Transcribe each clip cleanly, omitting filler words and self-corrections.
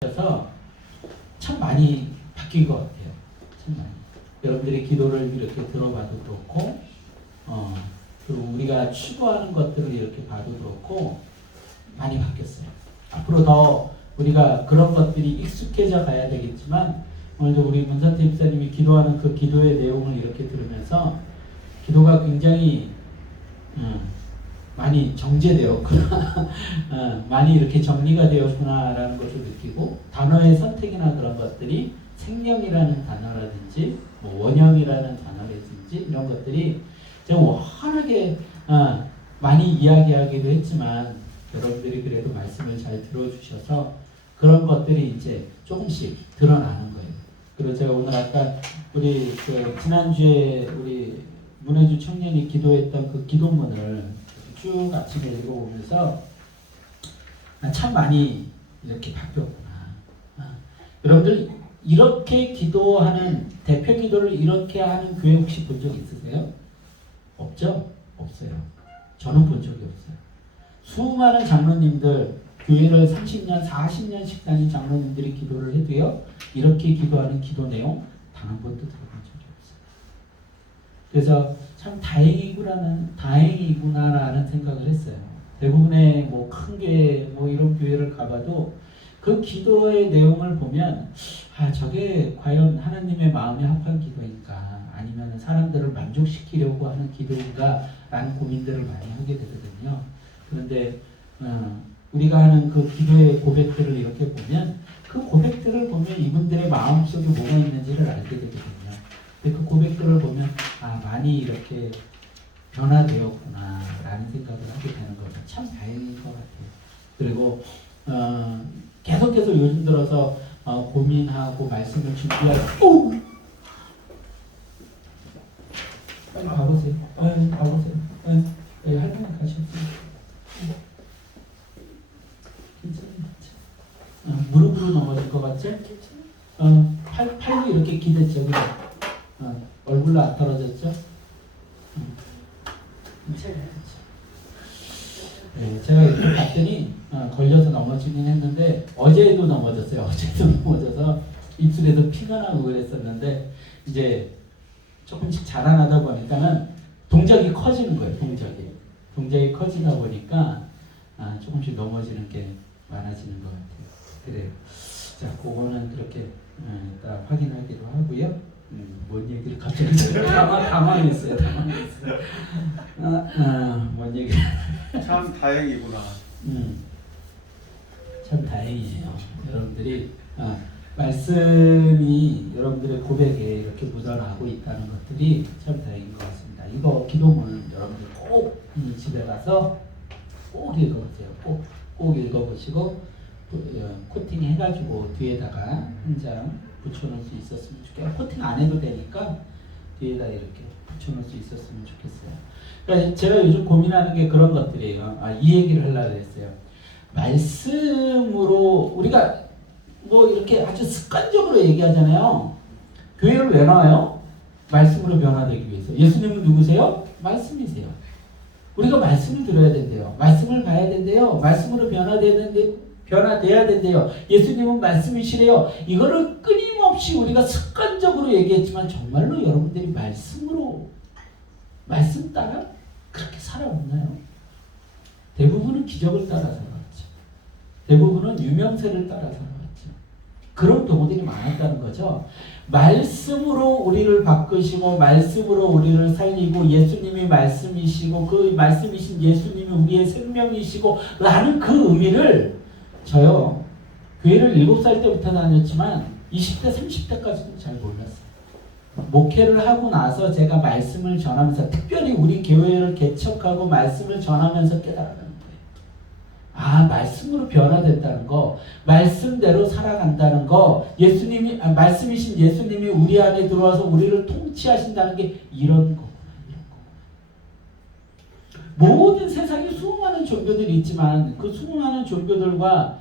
그래서 참 많이 바뀐 것 같아요. 참 많이. 여러분들의 기도를 이렇게 들어봐도 그렇고, 그리고 우리가 추구하는 것들을 이렇게 봐도 그렇고 많이 바뀌었어요. 앞으로 더 우리가 그런 것들이 익숙해져 가야 되겠지만, 오늘도 우리 문선태 집사님이 기도하는 그 기도의 내용을 이렇게 들으면서 기도가 굉장히 많이 정제되었구나, 많이 이렇게 정리가 되었구나라는 것을 느끼고, 단어의 선택이나 그런 것들이 생명이라는 단어라든지 뭐 원형이라는 단어라든지 이런 것들이 제가 워낙에 많이 이야기하기도 했지만 여러분들이 그래도 말씀을 잘 들어주셔서 그런 것들이 이제 조금씩 드러나는 거예요. 그리고 제가 오늘 아까 우리 지난주에 우리 문혜주 청년이 기도했던 그 기도문을 쭉 아침에 읽어보면서 참 많이 이렇게 바뀌었구나. 여러분들 이렇게 기도하는, 대표 기도를 이렇게 하는 교회 혹시 본 적 있으세요? 없죠? 없어요. 저는 본 적이 없어요. 수많은 장로님들, 교회를 30년, 40년씩 다닌 장로님들이 기도를 해도요, 이렇게 기도하는 기도 내용 단 한 번도 들어본 적이 없어요. 그래서 참 다행이구나라는 생각을 했어요. 대부분의 뭐 큰 교회, 뭐 이런 교회를 가봐도 그 기도의 내용을 보면, 저게 과연 하나님의 마음에 합한 기도인가, 아니면 사람들을 만족시키려고 하는 기도인가 라는 고민들을 많이 하게 되거든요. 그런데 우리가 하는 그 기도의 고백들을 이렇게 보면, 그 고백들을 보면 이분들의 마음속에 뭐가 있는지를 알게 되거든요. 근데 그 고백들을 보면 많이 이렇게 변화되었구나 라는 생각을 하게 되는 거죠. 참 다행인 것 같아요. 그리고 계속해서 요즘 들어서 고민하고 말씀을 준비하고, 빨리 가보세요. 가보세요. 할머니 가셨어요. 괜찮아요. 무릎으로 넘어질 것 같죠? 팔이 이렇게 기댔죠. 그래. 얼굴로 안 떨어졌죠? 네, 제가 이렇게 봤더니 걸려서 넘어지긴 했는데, 어제도 넘어졌어요. 어제도 넘어져서 입술에서 피가 나고 그랬었는데, 이제 조금씩 자라나다 보니까는 동작이 커지는 거예요. 동작이 커지다 보니까 조금씩 넘어지는 게 많아지는 것 같아요. 그래요. 자, 그거는 그렇게 딱 확인하기도 하고요. 뭔 얘기를 갑자기 당황했어요. 뭔 얘기? 참 다행이구나. 참 다행이에요. 여러분들이 말씀이 여러분들의 고백에 이렇게 묻어나고 있다는 것들이 참 다행인 것 같습니다. 이거 기도문은 여러분들 꼭 집에 가서 꼭 읽어보세요. 꼭 읽어보시고 코팅 해가지고 뒤에다가 한 장 붙여놓을 수 있었으면 좋겠어요. 코팅 안 해도 되니까 뒤에다 이렇게 붙여놓을 수 있었으면 좋겠어요. 그러니까 제가 요즘 고민하는 게 그런 것들이에요. 이 얘기를 하려고 했어요. 말씀으로 우리가 뭐 이렇게 아주 습관적으로 얘기하잖아요. 교회를 왜 나와요? 말씀으로 변화되기 위해서. 예수님은 누구세요? 말씀이세요. 우리가 말씀을 들어야 된대요. 말씀을 봐야 된대요. 말씀으로 변화돼야 된대요. 예수님은 말씀이시래요. 이거를 끊임없이 우리가 습관적으로 얘기했지만, 정말로 여러분들이 말씀 따라 그렇게 살아왔나요? 대부분은 기적을 따라 살아왔죠. 대부분은 유명세를 따라 살아왔죠. 그런 경우들이 많았다는 거죠. 말씀으로 우리를 바꾸시고 말씀으로 우리를 살리고, 예수님이 말씀이시고 그 말씀이신 예수님이 우리의 생명이시고 라는 그 의미를, 저요 교회를 7살 때부터 다녔지만 20대 30대까지도 잘 몰랐어요. 목회를 하고 나서 제가 말씀을 전하면서, 특별히 우리 교회를 개척하고 말씀을 전하면서 깨달았는 거예요. 말씀으로 변화됐다는 거, 말씀대로 살아간다는 거, 말씀이신 예수님이 우리 안에 들어와서 우리를 통치하신다는 게 이런 거구나. 모든 세상에 수많은 종교들이 있지만 그 수많은 종교들과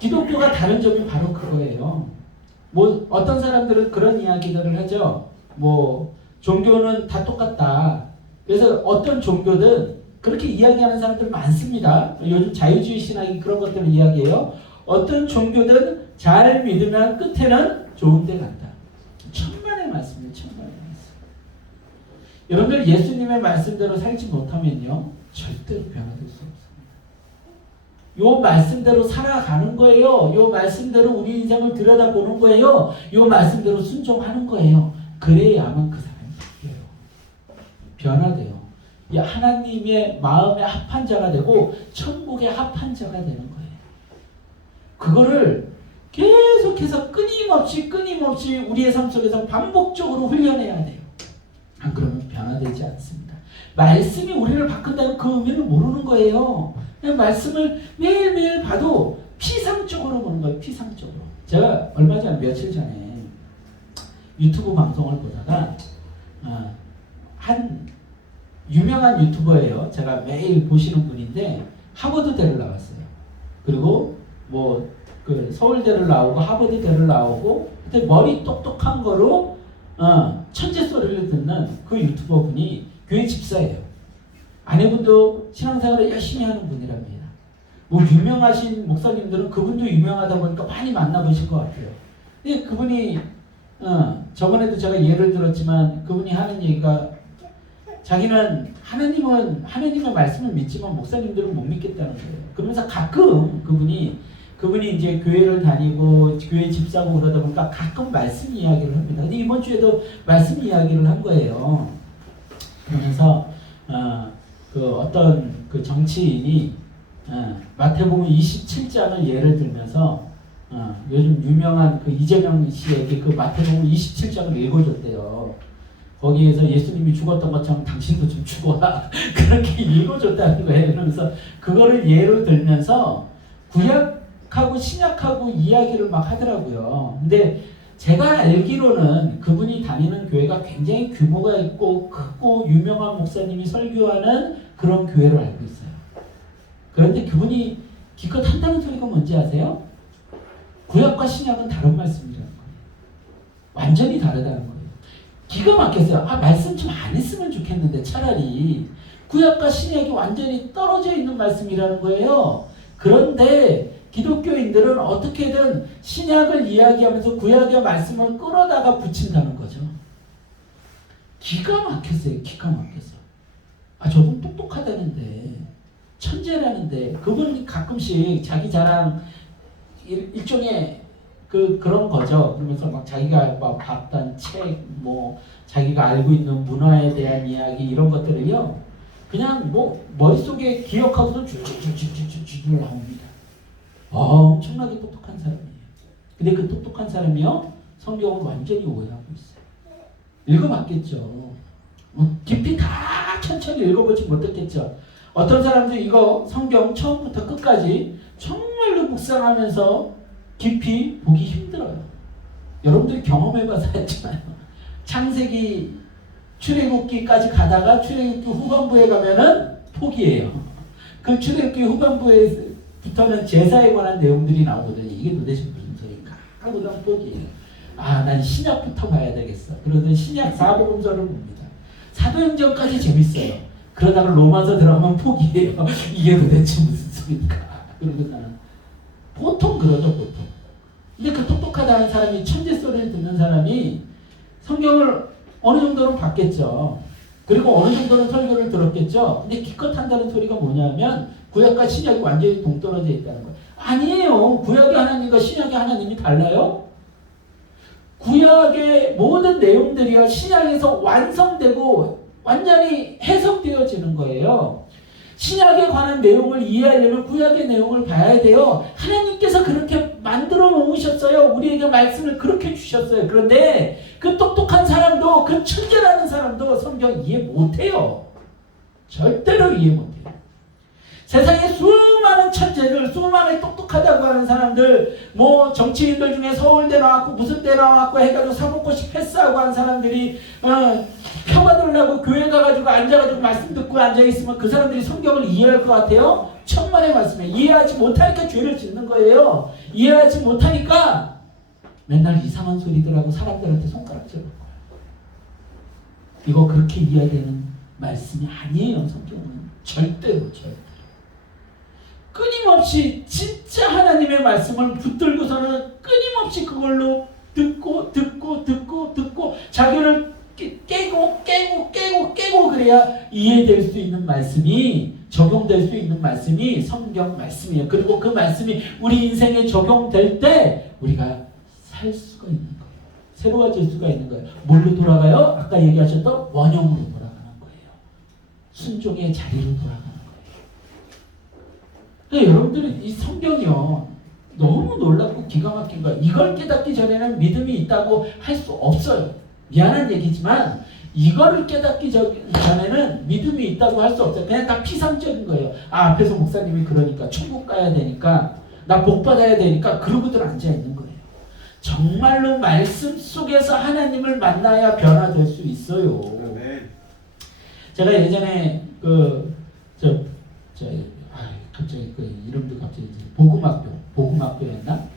기독교가 다른 점이 바로 그거예요. 뭐 어떤 사람들은 그런 이야기들을 하죠. 뭐 종교는 다 똑같다. 그래서 어떤 종교든 그렇게 이야기하는 사람들 많습니다. 요즘 자유주의 신학이 그런 것들을 이야기해요. 어떤 종교든 잘 믿으면 끝에는 좋은 데 간다. 천만의 말씀이에요. 천만의 말씀. 여러분들 예수님의 말씀대로 살지 못하면요, 절대로 변화될 수 없습니다. 요 말씀대로 살아가는 거예요. 요 말씀대로 우리 인생을 들여다보는 거예요. 요 말씀대로 순종하는 거예요. 그래야만 그 사람이 바뀌어요. 변화돼요. 이 하나님의 마음에 합한 자가 되고 천국에 합한 자가 되는 거예요. 그거를 계속해서 끊임없이 우리의 삶 속에서 반복적으로 훈련해야 돼요. 안 그러면 변화되지 않습니다. 말씀이 우리를 바꾼다는 그 의미를 모르는 거예요. 그냥 말씀을 매일매일 봐도 피상적으로 보는 거예요. 피상적으로. 제가 얼마 전에 며칠 전에 유튜브 방송을 보다가 한 유명한 유튜버예요. 제가 매일 보시는 분인데 하버드대를 나왔어요. 그리고 그 서울대를 나오고 하버드대를 나오고 그때 머리 똑똑한 거로 천재 소리를 듣는 그 유튜버 분이 교회 집사예요. 아내분도 신앙생활을 열심히 하는 분이랍니다. 유명하신 목사님들은 그분도 유명하다 보니까 많이 만나보실 것 같아요. 근데 그분이 저번에도 제가 예를 들었지만 그분이 하는 얘기가 자기는 하나님의 말씀을 믿지만 목사님들은 못 믿겠다는 거예요. 그러면서 가끔 그분이 이제 교회를 다니고 교회 집사고 그러다 보니까 가끔 말씀 이야기를 합니다. 근데 이번 주에도 말씀 이야기를 한 거예요. 그러면서 어떤 그 정치인이 마태복음 27장을 예를 들면서 요즘 유명한 그 이재명 씨에게 그 마태복음 27장을 읽어줬대요. 거기에서 예수님이 죽었던 것처럼 당신도 좀 죽어라. 그렇게 읽어줬다는 거예요. 그러면서 그거를 예로 들면서 구약하고 신약하고 이야기를 막 하더라고요. 근데 제가 알기로는 그분이 다니는 교회가 굉장히 규모가 있고 크고 유명한 목사님이 설교하는 그런 교회로 알고 있어요. 그런데 그분이 기껏 한다는 소리가 뭔지 아세요? 구약과 신약은 다른 말씀이라는 거예요. 완전히 다르다는 거예요. 기가 막혔어요. 말씀 좀 안 했으면 좋겠는데 차라리 구약과 신약이 완전히 떨어져 있는 말씀이라는 거예요. 그런데 기독교인들은 어떻게든 신약을 이야기하면서 구약의 말씀을 끌어다가 붙인다는 거죠. 기가 막혔어요. 기가 막혔어. 저분 똑똑하다는데 천재라는데 그분이 가끔씩 자기 자랑 일종의 그런 거죠. 그러면서 막 자기가 막 봤던 책, 자기가 알고 있는 문화에 대한 이야기 이런 것들을요, 그냥 머릿속에 기억하고서 줄줄줄줄줄줄 나옵니다. 엄청나게 똑똑한 사람이에요. 근데 그 똑똑한 사람이요, 성경을 완전히 오해하고 있어요. 읽어봤겠죠. 깊이 다 천천히 읽어보지 못했겠죠. 어떤 사람들 이거 성경 처음부터 끝까지 정말로 묵상하면서 깊이 보기 힘들어요. 여러분들이 경험해봐서 알잖아요. 창세기 출애굽기까지 가다가 출애굽기 후반부에 가면은 포기해요. 그 출애굽기 후반부에부터는 제사에 관한 내용들이 나오거든요. 이게 도대체 무슨 소리인가 하고는 포기해요. 난 신약부터 봐야 되겠어. 그러더니 신약 사복음서를 봅니다. 사도행전까지 재밌어요. 그러다가 로마서 들어가면 포기해요. 이게 도대체 무슨 소리인가. 그러고서는 보통 그러죠, 보통. 근데 그 똑똑하다는 사람이 천재 소리를 듣는 사람이 성경을 어느 정도는 봤겠죠. 그리고 어느 정도는 설교를 들었겠죠. 근데 기껏 한다는 소리가 뭐냐면 구약과 신약이 완전히 동떨어져 있다는 거예요. 아니에요. 구약의 하나님과 신약의 하나님이 달라요. 구약의 모든 내용들이요, 신약에서 완성되고 완전히 해석되어지는 거예요. 신약에 관한 내용을 이해하려면 구약의 내용을 봐야 돼요. 하나님께서 그렇게 만들어 놓으셨어요. 우리에게 말씀을 그렇게 주셨어요. 그런데 그 똑똑한 사람도, 그 천재라는 사람도 성경 이해 못해요. 절대로 이해 못해요. 세상에 수많은 천재들, 수많은 똑똑하다고 하는 사람들, 정치인들 중에 서울대 나왔고 무슨 대 나왔고 해가지고 사법고시 패스하고 하는 사람들이 표 받으려고 교회 가가지고 앉아가지고 말씀 듣고 앉아있으면 그 사람들이 성경을 이해할 것 같아요? 천만의 말씀에 이해하지 못하니까 죄를 짓는 거예요. 이해하지 못하니까 맨날 이상한 소리들 하고 사람들한테 손가락질을 거예요. 이거 그렇게 이해되는 말씀이 아니에요. 성경은 절대로. 끊임없이 진짜 하나님의 말씀을 붙들고서는 끊임없이 그걸로 듣고 자기를 깨고 그래야 이해될 수 있는 말씀이, 적용될 수 있는 말씀이 성경 말씀이에요. 그리고 그 말씀이 우리 인생에 적용될 때 우리가 살 수가 있는 거예요. 새로워질 수가 있는 거예요. 뭘로 돌아가요? 아까 얘기하셨던 원형으로 돌아가는 거예요. 순종의 자리로 돌아가는 거예요. 그러니까 여러분들이 이 성경이요, 너무 놀랍고 기가 막힌 거예요. 이걸 깨닫기 전에는 믿음이 있다고 할 수 없어요. 미안한 얘기지만 이거를 깨닫기 전에는 믿음이 있다고 할 수 없어요. 그냥 다 피상적인 거예요. 아, 앞에서 목사님이 그러니까 천국 가야 되니까 나 복 받아야 되니까 그러고들 앉아 있는 거예요. 정말로 말씀 속에서 하나님을 만나야 변화될 수 있어요. 제가 예전에 갑자기 이름도 갑자기 복음학교였나?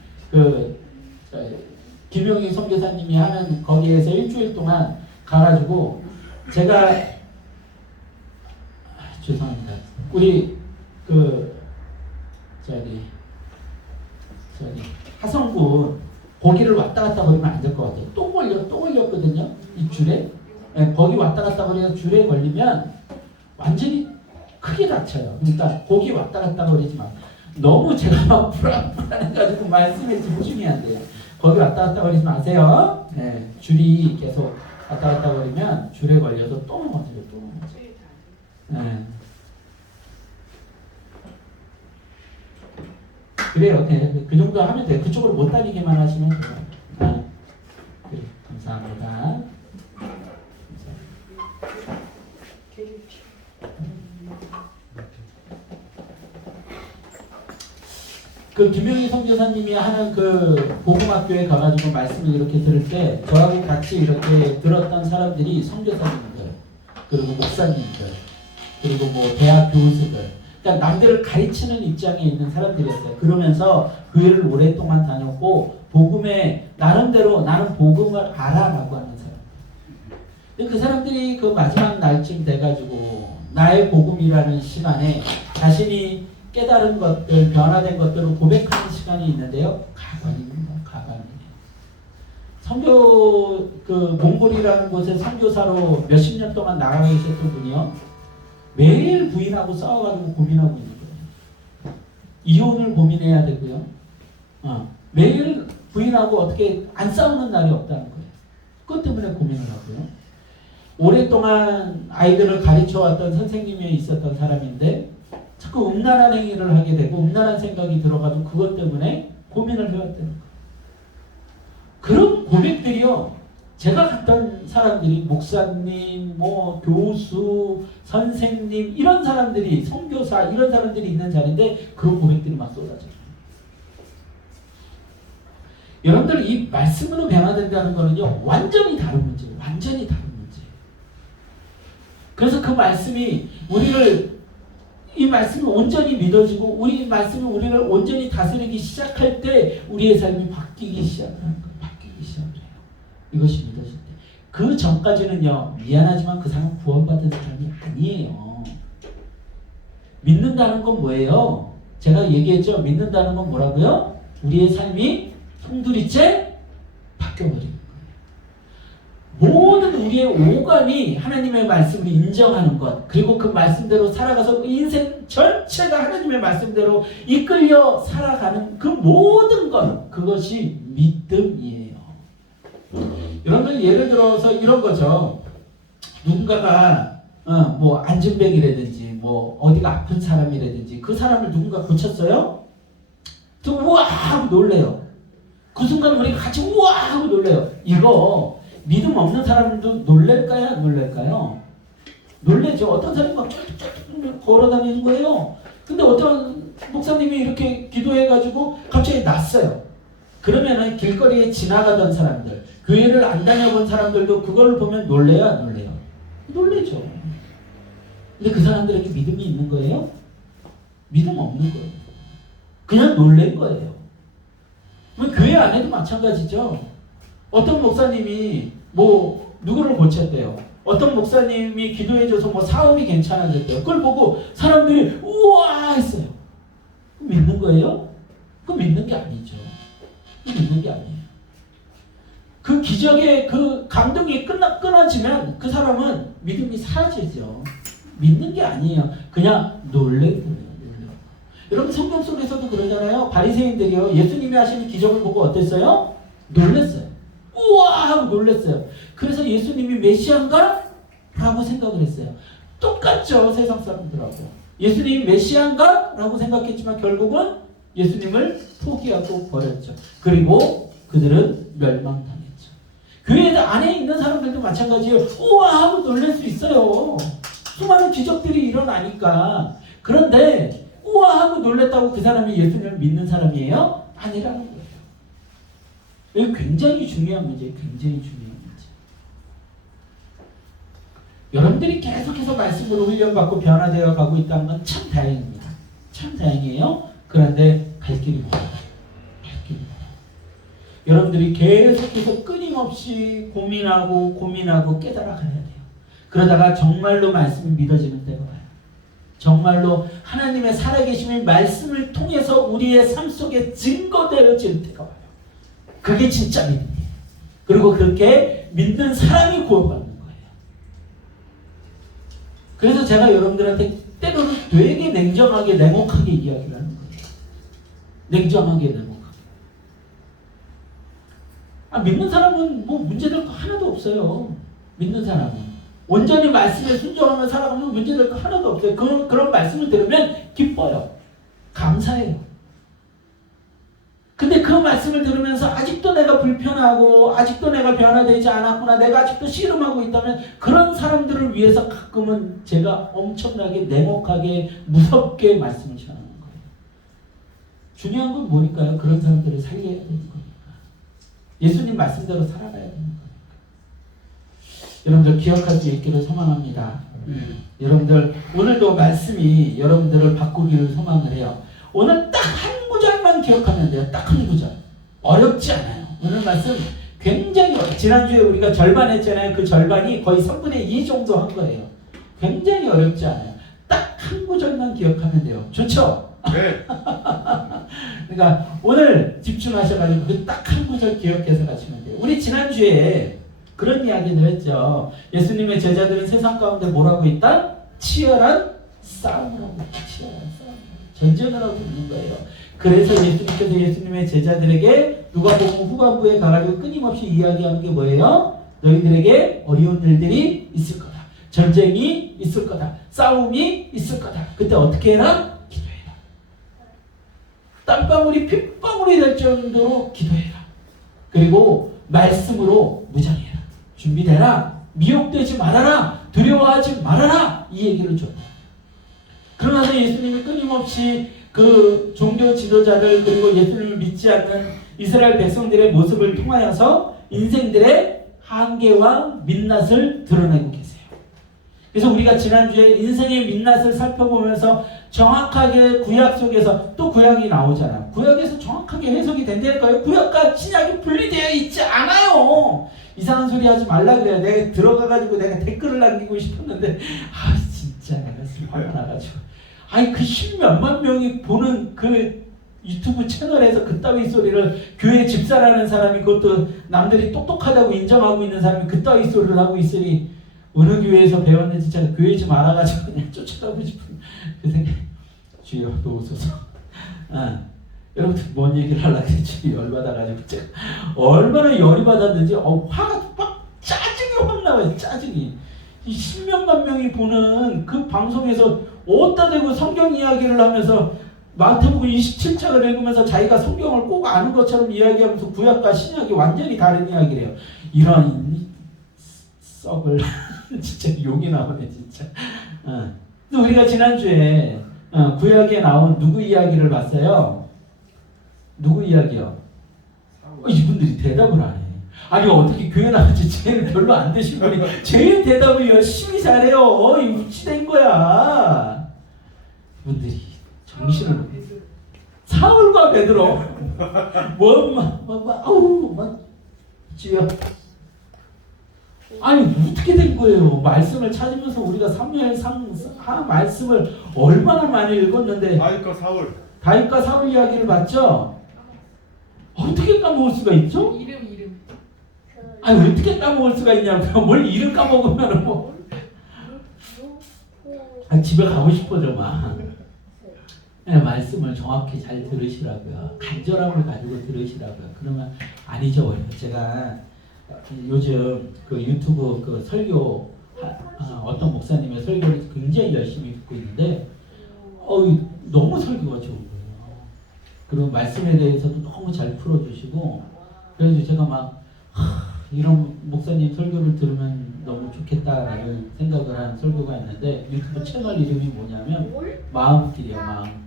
김용희 선교사님이 하는 거기에서 일주일 동안 가가지고 제가 죄송합니다. 우리 하성군 거기를 왔다 갔다 거리면 안 될 것 같아요. 또 걸렸거든요. 이 줄에. 네, 거기 왔다 갔다 거리면 줄에 걸리면 완전히 크게 다쳐요. 그러니까 거기 왔다 갔다 거리지 마. 너무 제가 막 불안해가지고 말씀에 집중이 안 돼요. 거기 왔다 갔다 거리지 마세요. 네, 줄이 계속 왔다 갔다 거리면 줄에 걸려서 또 넘어져요. 네. 그래요. 네, 그 정도 하면 돼요. 그쪽으로 못 다니게만 하시면 돼요. 네. 그래, 감사합니다. 그 김용희 선교사님이 하는 그 복음학교에 가가지고 말씀을 이렇게 들을 때 저하고 같이 이렇게 들었던 사람들이 선교사님들, 그리고 목사님들, 그리고 뭐 대학 교수들, 그러니까 남들을 가르치는 입장에 있는 사람들이었어요. 그러면서 교회를 오랫동안 다녔고 복음에 나름대로 나는 복음을 알아라고 하는 사람. 근데 그 사람들이 그 마지막 날쯤 돼가지고 나의 복음이라는 시간에 자신이 깨달은 것들, 변화된 것들을 고백하는 시간이 있는데요. 가관입니다. 가관이에요. 선교, 몽골이라는 곳에 선교사로 몇십 년 동안 나가 계셨던 분이요. 매일 부인하고 싸워가지고 고민하고 있는 거예요. 이혼을 고민해야 되고요. 매일 부인하고 어떻게 안 싸우는 날이 없다는 거예요. 그것 때문에 고민을 하고요. 오랫동안 아이들을 가르쳐왔던 선생님이 있었던 사람인데 자꾸 음란한 행위를 하게 되고 음란한 생각이 들어가지고 그것 때문에 고민을 해왔다는 거예요. 그런 고백들이요. 제가 갔던 사람들이 목사님, 뭐 교수, 선생님 이런 사람들이 선교사 이런 사람들이 있는 자리인데 그런 고백들이 막 쏟아져요. 여러분들 이 말씀으로 변화된다는 거는요. 완전히 다른 문제예요. 완전히 다른 문제예요. 그래서 그 말씀이 이 말씀이 온전히 믿어지고 우리 말씀이 우리를 온전히 다스리기 시작할 때 우리의 삶이 바뀌기 시작하는 거예요. 바뀌기 시작해요. 이것이 믿어질 때. 그 전까지는요. 미안하지만 그 사람 구원받은 사람이 아니에요. 믿는다는 건 뭐예요? 제가 얘기했죠. 믿는다는 건 뭐라고요? 우리의 삶이 송두리째 바뀌어버리는 거예요. 모든 우리의 오감이 하나님의 말씀을 인정하는 것, 그리고 그 말씀대로 살아가서 인생 전체가 하나님의 말씀대로 이끌려 살아가는 그 모든 것, 그것이 믿음이에요. 여러분들 예를 들어서 이런 거죠. 누군가가 뭐 안진뱅이라든지 뭐 어디가 아픈 사람이라든지 그 사람을 누군가 고쳤어요? 또 우와 하고 놀래요. 그 순간 우리가 같이 우와 하고 놀래요. 이거 믿음 없는 사람들도 놀랄까요? 안 놀랄까요? 놀래죠. 어떤 사람이 막 쭉 걸어다니는 거예요. 근데 어떤 목사님이 이렇게 기도해가지고 갑자기 났어요. 그러면은 길거리에 지나가던 사람들, 교회를 안 다녀본 사람들도 그걸 보면 놀래요? 안 놀래요? 놀래죠. 근데 그 사람들에게 믿음이 있는 거예요? 믿음 없는 거예요. 그냥 놀란 거예요. 교회 안에도 마찬가지죠. 어떤 목사님이 뭐 누구를 고쳤대요. 어떤 목사님이 기도해줘서 뭐 사업이 괜찮아졌대요. 그걸 보고 사람들이 우와 했어요. 믿는 거예요? 그 믿는 게 아니죠. 믿는 게 아니에요. 그 기적의 그 감동이 끊어지면 그 사람은 믿음이 사라지죠. 믿는 게 아니에요. 그냥 놀래는 거예요. 여러분 성경 속에서도 그러잖아요. 바리새인들이요 예수님이 하시는 기적을 보고 어땠어요? 놀랬어요. 우와 하고 놀랬어요. 그래서 예수님이 메시아인가? 라고 생각을 했어요. 똑같죠 세상 사람들하고. 예수님이 메시아인가? 라고 생각했지만 결국은 예수님을 포기하고 버렸죠. 그리고 그들은 멸망당했죠. 교회 안에 있는 사람들도 마찬가지예요. 우와 하고 놀랄 수 있어요. 수많은 기적들이 일어나니까. 그런데 우와 하고 놀랬다고 그 사람이 예수님을 믿는 사람이에요? 아니라는 거예요. 이거 굉장히 중요한 문제예요. 굉장히 중요한 문제. 여러분들이 계속해서 말씀으로 훈련받고 변화되어 가고 있다는 건 참 다행입니다. 참 다행이에요. 그런데 갈 길이 멀어요. 갈 길이 멀어요. 여러분들이 계속해서 끊임없이 고민하고 깨달아가야 돼요. 그러다가 정말로 말씀이 믿어지는 때가 와요. 정말로 하나님의 살아계심의 말씀을 통해서 우리의 삶 속에 증거되어질 때가 와요. 그게 진짜 믿음이에요. 그리고 그렇게 믿는 사람이 구원받는 거예요. 그래서 제가 여러분들한테 때로는 되게 냉정하게 냉혹하게 이야기를 하는 거예요. 냉정하게 냉혹하게. 믿는 사람은 뭐 문제될 거 하나도 없어요. 믿는 사람은. 온전히 말씀에 순종하며 살아가면 문제될 거 하나도 없어요. 그런 말씀을 들으면 기뻐요. 감사해요. 근데 그 말씀을 들으면서 아직도 내가 불편하고 아직도 내가 변화되지 않았구나, 내가 아직도 씨름하고 있다면 그런 사람들을 위해서 가끔은 제가 엄청나게 냉혹하게 무섭게 말씀을 전하는 거예요. 중요한 건 뭐니까요? 그런 사람들을 살려야 되는 거니까. 예수님 말씀대로 살아가야 되는 거니까. 여러분들 기억할 수 있기를 소망합니다. 여러분들 오늘도 말씀이 여러분들을 바꾸기를 소망을 해요. 오늘 딱 한 구절만 기억하면 돼요. 딱 한 구절. 어렵지 않아요. 오늘 말씀 굉장히 지난주에 우리가 절반 했잖아요. 그 절반이 거의 3분의 2 정도 한 거예요. 굉장히 어렵지 않아요. 딱 한 구절만 기억하면 돼요. 좋죠? 네. 그러니까 오늘 집중하셔가지고 그 딱 한 구절 기억해서 가시면 돼요. 우리 지난주에 그런 이야기를 했죠. 예수님의 제자들은 세상 가운데 뭐라고 있다? 치열한 싸움을 하고 있다. 치열한 싸움. 전쟁을 하고 있는 거예요. 그래서 예수님께서 예수님의 제자들에게 누가복음 후반부에 가가지고 끊임없이 이야기하는 게 뭐예요? 너희들에게 어려운 일들이 있을 거다. 전쟁이 있을 거다. 싸움이 있을 거다. 그때 어떻게 해라? 기도해라. 땀방울이 핏방울이 될 정도로 기도해라. 그리고 말씀으로 무장해라. 준비되라. 미혹되지 말아라. 두려워하지 말아라. 이 얘기를 줬다. 그러면서 예수님이 끊임없이 그 종교 지도자들 그리고 예수님을 믿지 않는 이스라엘 백성들의 모습을 통하여서 인생들의 한계와 민낯을 드러내고 계세요. 그래서 우리가 지난주에 인생의 민낯을 살펴보면서 정확하게 구약 속에서 또 구약이 나오잖아요. 구약에서 정확하게 해석이 된다니까요. 구약과 신약이 분리되어 있지 않아요. 이상한 소리 하지 말라 그래요. 내가 들어가가지고 내가 댓글을 남기고 싶었는데 진짜 내가 화가 나가지고 아니 그 10몇만 명이 보는 그 유튜브 채널에서 그따위 소리를 교회 집사라는 사람이 그것도 남들이 똑똑하다고 인정하고 있는 사람이 그따위 소리를 하고 있으니 어느 교회에서 배웠는지 제가 교회 좀 알아가지고 그냥 쫓아가고 싶은 그 생각. 주여 도우소서. 여러분들 뭔 얘기를 하려고 했지 열받아가지고 제가 얼마나 열이 받았는지 화가 막 짜증이 확 나와요. 짜증이. 이 10몇만 명이 보는 그 방송에서 어디다 대고 성경 이야기를 하면서 마태복음 27장을 읽으면서 자기가 성경을 꼭 아는 것처럼 이야기하면서 구약과 신약이 완전히 다른 이야기래요. 이런 썩을 진짜 욕이 나오네 진짜. 근데 우리가 지난주에 구약에 나온 누구 이야기를 봤어요? 누구 이야기요? 이분들이 대답을 안 해. 아니 어떻게 교회 나가지 제일 별로 안 되신 분이 제일 대답을 열심히 잘해요. 이 우치된 거야. 분들이 정신을 사울과 베드로 주여. 아니 어떻게 된 거예요? 말씀을 찾으면서 우리가 사무엘상 말씀을 얼마나 많이 읽었는데. 그러니까 사울. 다윗과 사울 이야기를 봤죠? 어떻게 까먹을 수가 있죠? 이름. 아니 어떻게 까먹을 수가 있냐고요. 뭘 이름 까먹으면 뭐 집에 가고 싶어져 막. 말씀을 정확히 잘 들으시라고요. 간절함을 가지고 들으시라고요. 그러면 안 잊어버려요. 제가 요즘 그 유튜브 그 설교 어떤 목사님의 설교를 굉장히 열심히 듣고 있는데 너무 설교가 좋은 거예요. 그리고 말씀에 대해서도 너무 잘 풀어주시고 그래서 제가 막 이런 목사님 설교를 들으면 너무 좋겠다라는 생각을 한 설교가 있는데 유튜브 채널 이름이 뭐냐면 마음길이에요. 마음길.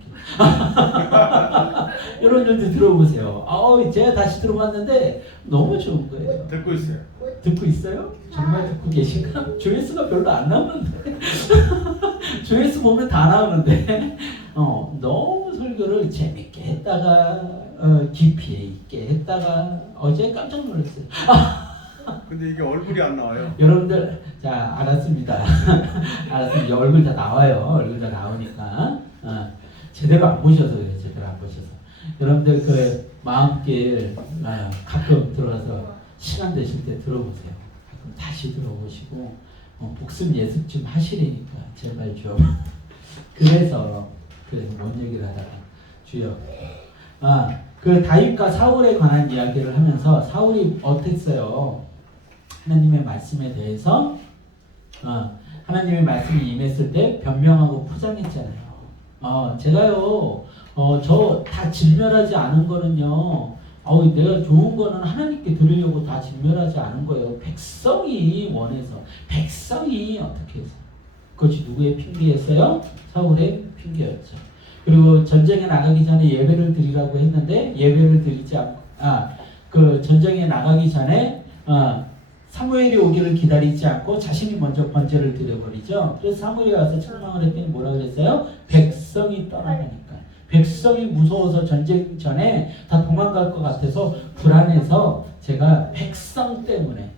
이런 일도 들어보세요. 제가 다시 들어봤는데 너무 좋은 거예요. 듣고 있어요. 듣고 있어요? 정말 듣고 계신가? 조회수가 별로 안 나오는데 조회수 보면 다 나오는데 너무 설교를 재밌게 했다가 깊이 있게 했다가 어제 깜짝 놀랐어요. 근데 이게 얼굴이 안 나와요. 여러분들 자 알았습니다. 알았습니다. 얼굴 다 나와요. 얼굴 다 나오니까 제대로 안 보셔서 그래요. 제대로 안 보셔서 여러분들 그 마음길 가끔 들어가서 시간 되실 때 들어보세요. 가끔 다시 들어보시고 복습 예습 좀 하시라니까 제발 좀. 그래서 뭔 얘기를 하다가 주여 그 다윗과 사울에 관한 이야기를 하면서 사울이 어땠어요? 하나님의 말씀에 대해서 하나님의 말씀이 임했을 때 변명하고 포장했잖아요. 제가요 저 다 진멸하지 않은 거는요 내가 좋은 거는 하나님께 들으려고 다 진멸하지 않은 거예요. 백성이 원해서 백성이 어떻게 해서 그것이 누구의 핑계였어요? 사울의 핑계였죠. 그리고 전쟁에 나가기 전에 예배를 드리라고 했는데 예배를 드리지 않고 그 전쟁에 나가기 전에 사무엘이 오기를 기다리지 않고 자신이 먼저 번제를 드려버리죠. 그래서 사무엘이 와서 책망을 했더니 뭐라 그랬어요? 백성이 떠나가니까. 백성이 무서워서 전쟁 전에 다 도망갈 것 같아서 불안해서 제가 백성 때문에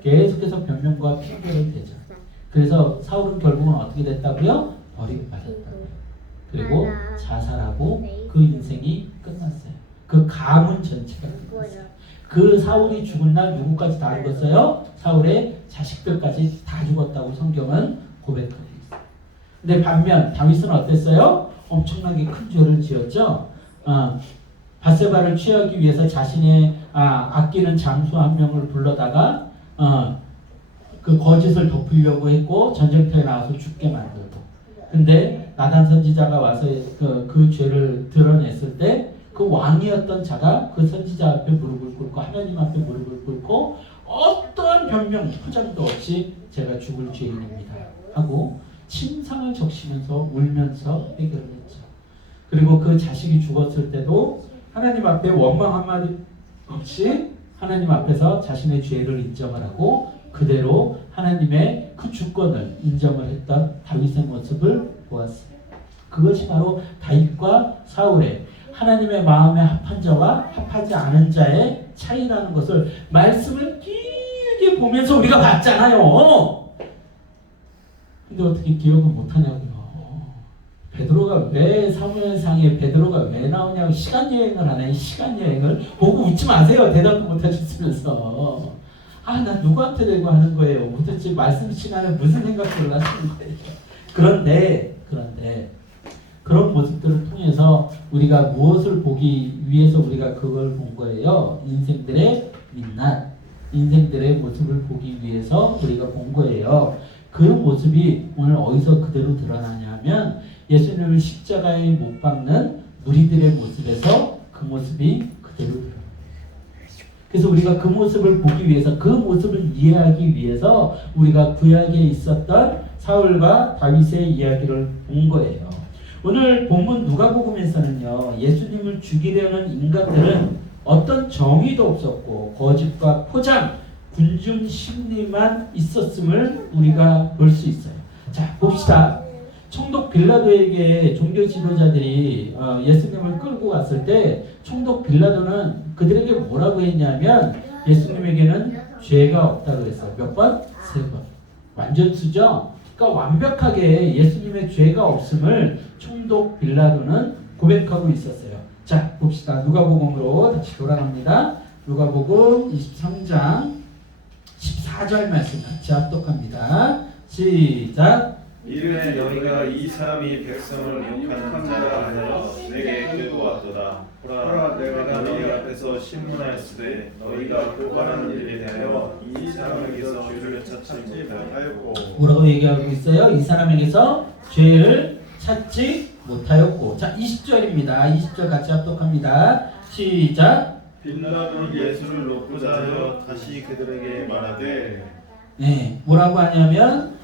계속해서 변명과 핑계를 대죠. 그래서 사울은 결국은 어떻게 됐다고요? 버리고 빠졌다고요. 그리고 자살하고 그 인생이 끝났어요. 그 가문 전체가 끝났어요. 그 사울이 죽은 날 누구까지 다 죽었어요? 사울의 자식들까지 다 죽었다고 성경은 고백하고 있어요. 근데 반면 다윗은 어땠어요? 엄청나게 큰 죄를 지었죠. 바세바를 취하기 위해서 자신의 아끼는 장수 한 명을 불러다가 그 거짓을 덮으려고 했고 전쟁터에 나와서 죽게 만들고. 근데 나단 선지자가 와서 그 죄를 드러냈을 때 그 왕이었던 자가 그 선지자 앞에 무릎을 꿇고 하나님 앞에 무릎을 꿇고 어떠한 변명 포장도 없이 제가 죽을 죄인입니다 하고 침상을 적시면서 울면서 해결을 했죠. 그리고 그 자식이 죽었을 때도 하나님 앞에 원망 한마디 없이 하나님 앞에서 자신의 죄를 인정을 하고 그대로 하나님의 그 주권을 인정을 했던 다윗의 모습을 보았어요. 그것이 바로 다윗과 사울의 하나님의 마음에 합한 자와 합하지 않은 자의 차이라는 것을 말씀을 길게 보면서 우리가 봤잖아요. 근데 어떻게 기억을 못하냐고요. 베드로가 왜 사무엘상에 베드로가 왜 나오냐고 시간 여행을 하네. 시간 여행을 보고 웃지 마세요. 대답도 못 하셨으면서 나 누구한테 대고 하는 거예요. 도대체 말씀 시간에 무슨 생각을 하시는 거예요. 그런데 그런 모습들을 통해서 우리가 무엇을 보기 위해서 우리가 그걸 본 거예요. 인생들의 민낯, 인생들의 모습을 보기 위해서 우리가 본 거예요. 그 모습이 오늘 어디서 그대로 드러나냐면 예수님을 십자가에 못 박는 무리들의 모습에서 그 모습이 그대로 드러나요. 그래서 우리가 그 모습을 보기 위해서 그 모습을 이해하기 위해서 우리가 구약에 있었던 사울과 다윗의 이야기를 본 거예요. 오늘 본문 누가복음에서는요, 예수님을 죽이려는 인간들은 어떤 정의도 없었고 거짓과 포장, 군중 심리만 있었음을 우리가 볼 수 있어요. 자, 봅시다. 총독 빌라도에게 종교 지도자들이 예수님을 끌고 왔을 때 총독 빌라도는 그들에게 뭐라고 했냐면 예수님에게는 죄가 없다고 했어요. 몇 번? 3번. 완전수죠? 그러니까 완벽하게 예수님의 죄가 없음을 총독 빌라도는 고백하고 있었어요. 자, 봅시다. 누가복음으로 다시 돌아갑니다. 누가복음 23장 14절 말씀 같이 합독합니다. 시작. 이르되 너희가 이 사람이 백성을 욕하는 자라 하여 내게 끌고 왔도다. 보라, 내가 너희 앞에서 신문하였으되 너희가 고발하는 일에 대하여 이 사람에게서 죄를 찾지 못하였고. 뭐라고 얘기하고 있어요? 이 사람에게서 죄를 찾지 못하였고. 자, 20절입니다. 20절 같이 합독합니다. 시작. 빌라도는 예수를 놓고자 하여 다시 그들에게 말하되. 네, 뭐라고 하냐면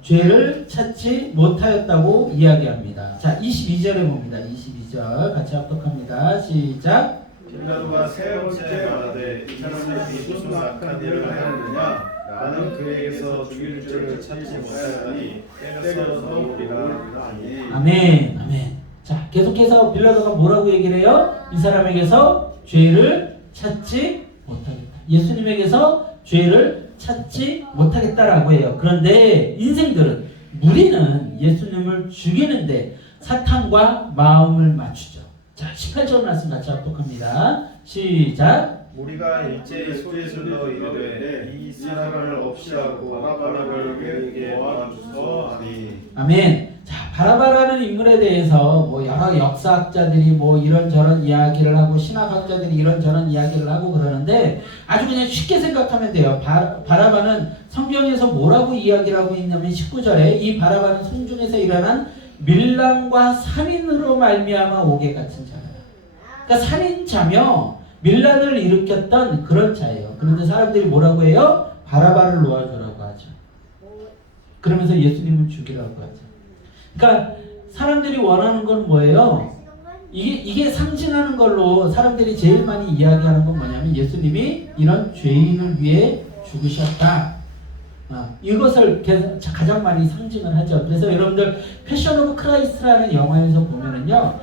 죄를 찾지 못하였다고 이야기합니다. 자, 22절에 봅니다. 22절 같이 합독합니다. 시작. 빌라도가 세 번째 말하되 이 사람이 무슨 악한 일을 하였느냐? 나는 그에게서 죽일 죄를 찾지 못하였으니 때려서 놓으리라 하니. 아멘. 아멘. 자, 계속해서 빌라도가 뭐라고 얘기를 해요? 이 사람에게서 죄를 찾지 못하겠다. 예수님에게서 죄를 찾지 못하겠다라고 해요. 그런데 인생들은, 우리는 예수님을 죽이는데 사탄과 마음을 맞추죠. 자, 18절 말씀 같이 합독합니다. 시작. 우리가 일제히 소리 질러 이르되 이 사람을 없이 하고 바라바를 그에게 모아주소 하니. 아멘. 자, 바라바라는 인물에 대해서 뭐 여러 역사학자들이 뭐 이런저런 이야기를 하고 신학학자들이 이런저런 이야기를 하고 그러는데 아주 그냥 쉽게 생각하면 돼요. 바라바는 성경에서 뭐라고 이야기를 하고 있냐면 19절에 이 바라바는 성중에서 일어난 밀란과 살인으로 말미암아 옥에 갇힌 자예요. 그러니까 살인자며 밀란을 일으켰던 그런 자예요. 그런데 사람들이 뭐라고 해요? 바라바를 놓아주라고 하죠. 그러면서 예수님을 죽이라고 하죠. 그러니까 사람들이 원하는 건 뭐예요? 이게 상징하는 걸로 사람들이 제일 많이 이야기하는 건 뭐냐면 예수님이 이런 죄인을 위해 죽으셨다. 이것을 가장 많이 상징을 하죠. 그래서 여러분들 패션 오브 크라이스트라는 영화에서 보면은요,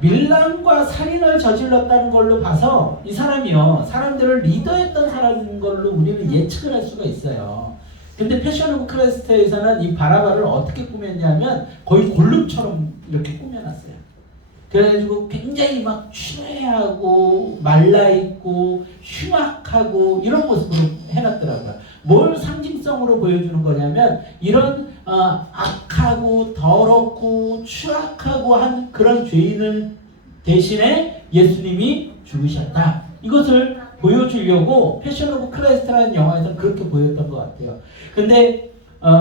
밀란과 살인을 저질렀다는 걸로 봐서 이 사람이요, 사람들을 리더했던 사람인 걸로 우리는 예측을 할 수가 있어요. 근데 패션 오브 크라이스트에서는 이 바라바를 어떻게 꾸몄냐면 거의 골룸처럼 이렇게 꾸며놨어요. 그래가지고 굉장히 막 추레하고 말라있고 흉악하고 이런 모습으로 해놨더라고요. 뭘 상징성으로 보여주는 거냐면 이런 악하고 더럽고 추악하고 한 그런 죄인을 대신에 예수님이 죽으셨다. 이것을 보여주려고 패션 오브 크라이스트라는 영화에서 그렇게 보였던 것 같아요. 근데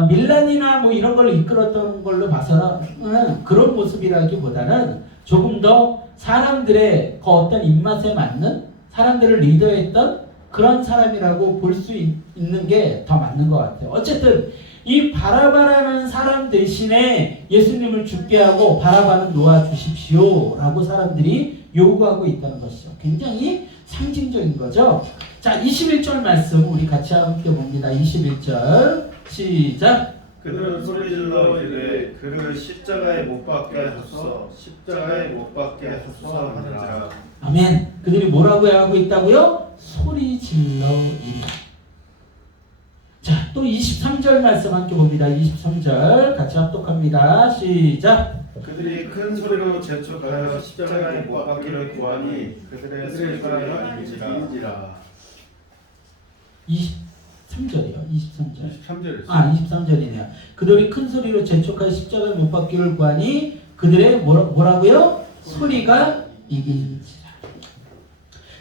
밀란이나 뭐 이런 걸 이끌었던 걸로 봐서는 그런 모습이라기보다는 조금 더 사람들의 그 어떤 입맛에 맞는, 사람들을 리더했던 그런 사람이라고 볼 수 있는 게 더 맞는 것 같아요. 어쨌든 이 바라바라는 사람 대신에 예수님을 죽게 하고 바라바는 놓아주십시오 라고 사람들이 요구하고 있다는 것이죠. 굉장히 상징적인 거죠. 자, 21절 말씀 우리 같이 함께 봅니다. 21절 시작. 그들은 소리질러 이르되 그를 십자가에 못 박게 하소서, 십자가에 못 박게 하소서 하느니라. 아멘. 그들이 뭐라고 하고 있다고요? 소리질러 이르되. 자, 또 23절 말씀 함께 봅니다. 23절 같이 합독합니다. 시작. 그들이 큰 소리로 재촉하여 십자가에 못 박기를 구하니 그들의 소리가 이긴지라. 23절이요. 23절. 23절에 23절이네요. 그들이 큰 소리로 재촉하여 십자가에 못 박기를 구하니 그들의 뭐라고요? 소리가 이긴지라.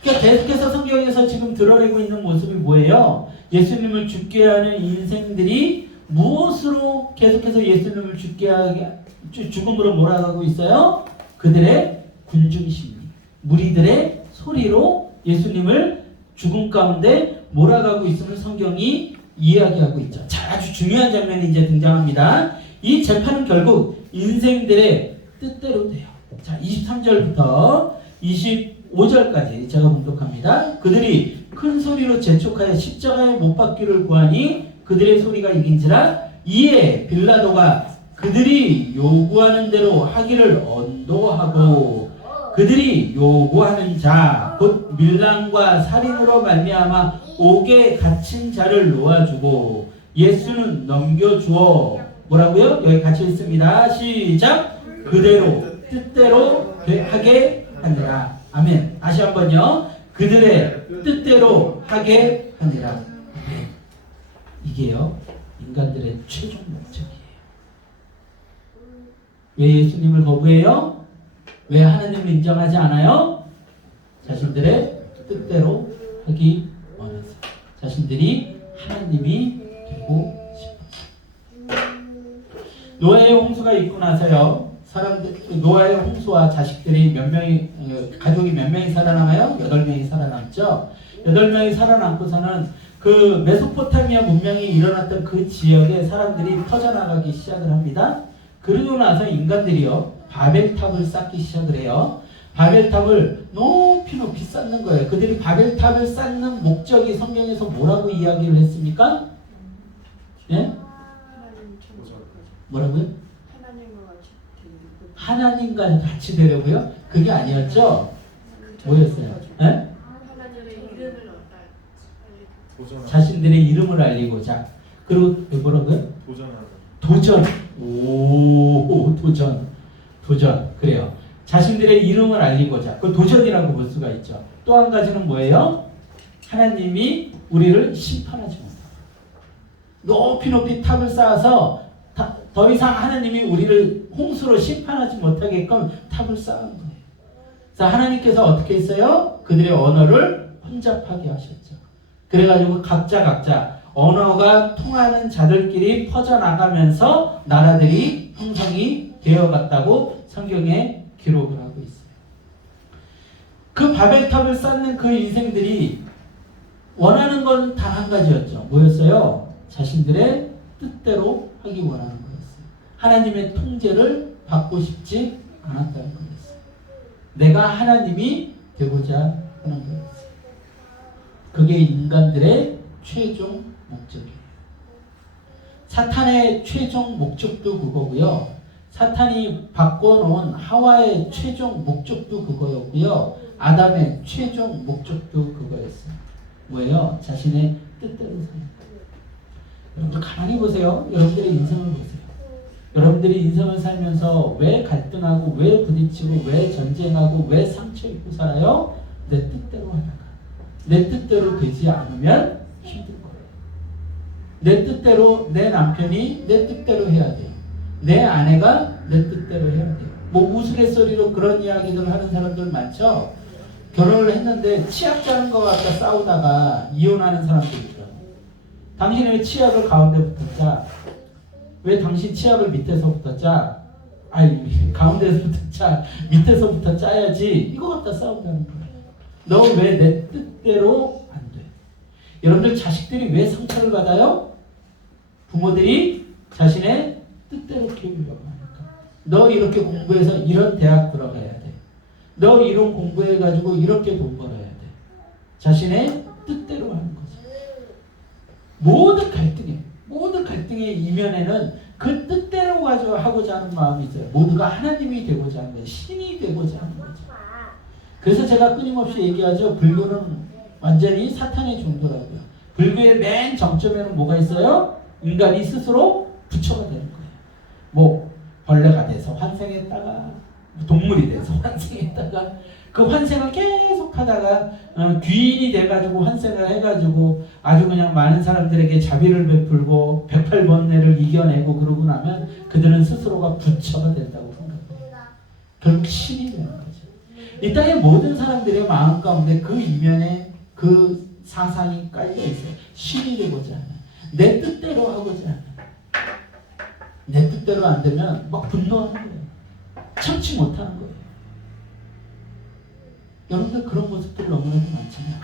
그러니까 계속해서 성경에서 지금 드러내고 있는 모습이 뭐예요? 예수님을 죽게 하는 인생들이 무엇으로 계속해서 예수님을 죽게 하게 죽음으로 몰아가고 있어요? 그들의 군중심리, 무리들의 소리로 예수님을 죽음 가운데 몰아가고 있음을 성경이 이야기하고 있죠. 자, 아주 중요한 장면이 이제 등장합니다. 이 재판은 결국 인생들의 뜻대로 돼요. 자, 23절부터 25절까지 제가 봉독합니다. 그들이 큰 소리로 재촉하여 십자가에 못 박기를 구하니 그들의 소리가 이긴지라. 이에 빌라도가 그들이 요구하는 대로 하기를 언도하고 그들이 요구하는 자 곧 밀란과 살인으로 말미암아 옥에 갇힌 자를 놓아주고 예수는 넘겨주어 뭐라고요? 여기 같이 읽습니다. 시작. 그대로 뜻대로 하게 하니라. 아멘. 다시 한번요. 그들의 뜻대로 하게 하니라. 아멘. 이게요, 인간들의 최종 목적이에요. 왜 예수님을 거부해요? 왜 하나님을 인정하지 않아요? 자신들의 뜻대로 하기 원해서. 자신들이 하나님이 되고 싶어서. 노아의 홍수가 있고 나서요, 노아의 홍수와 자식들이 몇 명이, 가족이 몇 명이 살아남아요? 8명이 살아남죠. 8명이 살아남고서는 그 메소포타미아 문명이 일어났던 그 지역에 사람들이 퍼져나가기 시작을 합니다. 그러고 나서 인간들이요, 바벨탑을 쌓기 시작을 해요. 바벨탑을 높이 높이 쌓는 거예요. 그들이 바벨탑을 쌓는 목적이 성경에서 뭐라고 이야기를 했습니까? 예? 뭐라고요? 하나님과 같이 되려고요? 그게 아니었죠? 뭐였어요? 예? 자신들의 이름을 알리고자. 그리고 뭐라고요? 도전. 오, 도전. 그래요. 자신들의 이름을 알리고자. 그 도전이라고 볼 수가 있죠. 또 한 가지는 뭐예요? 하나님이 우리를 심판하지 못하고 높이 높이 탑을 쌓아서 더 이상 하나님이 우리를 홍수로 심판하지 못하게끔 탑을 쌓은 거예요. 그래서 하나님께서 어떻게 했어요? 그들의 언어를 혼잡하게 하셨죠. 그래가지고 각자 언어가 통하는 자들끼리 퍼져나가면서 나라들이 형성이 되어갔다고 성경에 기록을 하고 있어요. 그 바벨탑을 쌓는 그 인생들이 원하는 건 단 한 가지였죠. 뭐였어요? 자신들의 뜻대로 하기 원하는 거였어요. 하나님의 통제를 받고 싶지 않았다는 거였어요. 내가 하나님이 되고자 하는 거였어요. 그게 인간들의 최종 목적이에요. 사탄의 최종 목적도 그거고요. 사탄이 바꿔놓은 하와의 최종 목적도 그거였고요. 아담의 최종 목적도 그거였어요. 뭐예요? 자신의 뜻대로 사는 거예요. 여러분들 가만히 보세요. 여러분들의 인생을 보세요. 여러분들이 인생을 살면서 왜 갈등하고 왜 부딪히고 왜 전쟁하고 왜 상처 입고 살아요? 내 뜻대로 하다가 내 뜻대로 되지 않으면 힘들 거예요. 내 뜻대로 내 남편이 내 뜻대로 해야 돼요. 내 아내가 내 뜻대로 해야 돼요. 뭐 우스갯소리로 그런 이야기들 하는 사람들 많죠. 결혼을 했는데 치약 짜는 것 같다 싸우다가 이혼하는 사람들 있더라고요. 당신은 왜 치약을 가운데부터 짜? 왜 당신 치약을 밑에서부터 짜? 아니 가운데서부터 짜, 밑에서부터 짜야지. 이거 갖다 싸운다는 거예요. 너 왜 내 뜻대로 안 돼? 여러분들 자식들이 왜 상처를 받아요? 부모들이 자신의 뜻대로 키우려고 하니까. 너 이렇게 공부해서 이런 대학 들어가야 돼. 너 이런 공부해가지고 이렇게 돈 벌어야 돼. 자신의 뜻대로 하는 거죠. 모든 갈등의 이면에는 그 뜻대로 하고자 하는 마음이 있어요. 모두가 하나님이 되고자 하는 거예요. 신이 되고자 하는 거죠. 그래서 제가 끊임없이 얘기하죠. 불교는 완전히 사탄의 종교라고요. 불교의 맨 정점에는 뭐가 있어요? 인간이 스스로 부처가 되는 거예요. 뭐 벌레가 돼서 환생했다가 동물이 돼서 환생했다가 그 환생을 계속 하다가 귀인이 돼가지고 환생을 해가지고 아주 그냥 많은 사람들에게 자비를 베풀고 108번뇌를 이겨내고 그러고 나면 그들은 스스로가 부처가 된다고 생각해요. 결국 신이 되는 거죠. 이 땅의 모든 사람들의 마음 가운데 그 이면에 그 사상이 깔려 있어요. 신이 되고자 하는, 내 뜻대로 하고자 하는. 내 뜻대로 안 되면 막 분노하는 거예요. 참지 못하는 거예요. 여러분들 그런 모습들 너무나도 많잖아요.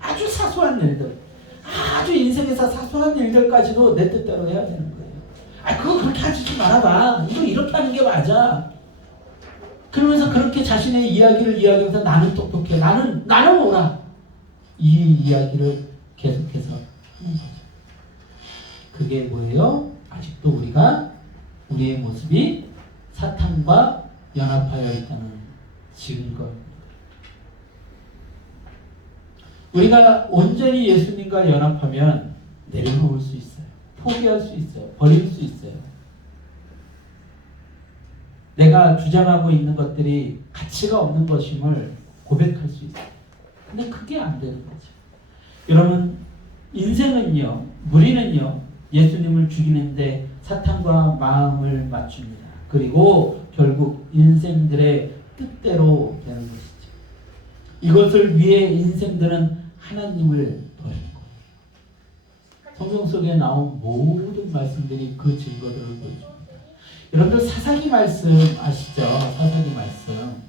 아주 사소한 일들, 아주 인생에서 사소한 일들까지도 내 뜻대로 해야 되는 거예요. 그거 그렇게 하지 좀 말아봐. 이거 이렇게 하는 게 맞아. 그러면서 그렇게 자신의 이야기를 이야기하면서 나는 똑똑해. 나는 옳아. 이 이야기를 계속해서 하는 거죠. 그게 뭐예요? 아직도 우리의 모습이 사탄과 연합하여 있다는 증거입니다. 우리가 온전히 예수님과 연합하면 내려놓을 수 있어요. 포기할 수 있어요. 버릴 수 있어요. 내가 주장하고 있는 것들이 가치가 없는 것임을 고백할 수 있어요. 근데 그게 안 되는 거죠. 여러분, 인생은요, 우리는요, 예수님을 죽이는데 사탄과 마음을 맞춥니다. 그리고 결국 인생들의 뜻대로 되는 것이죠. 이것을 위해 인생들은 하나님을 버린 거예요. 성경 속에 나온 모든 말씀들이 그 증거들을 보여줍니다. 여러분들 사사기 말씀 아시죠? 사사기 말씀.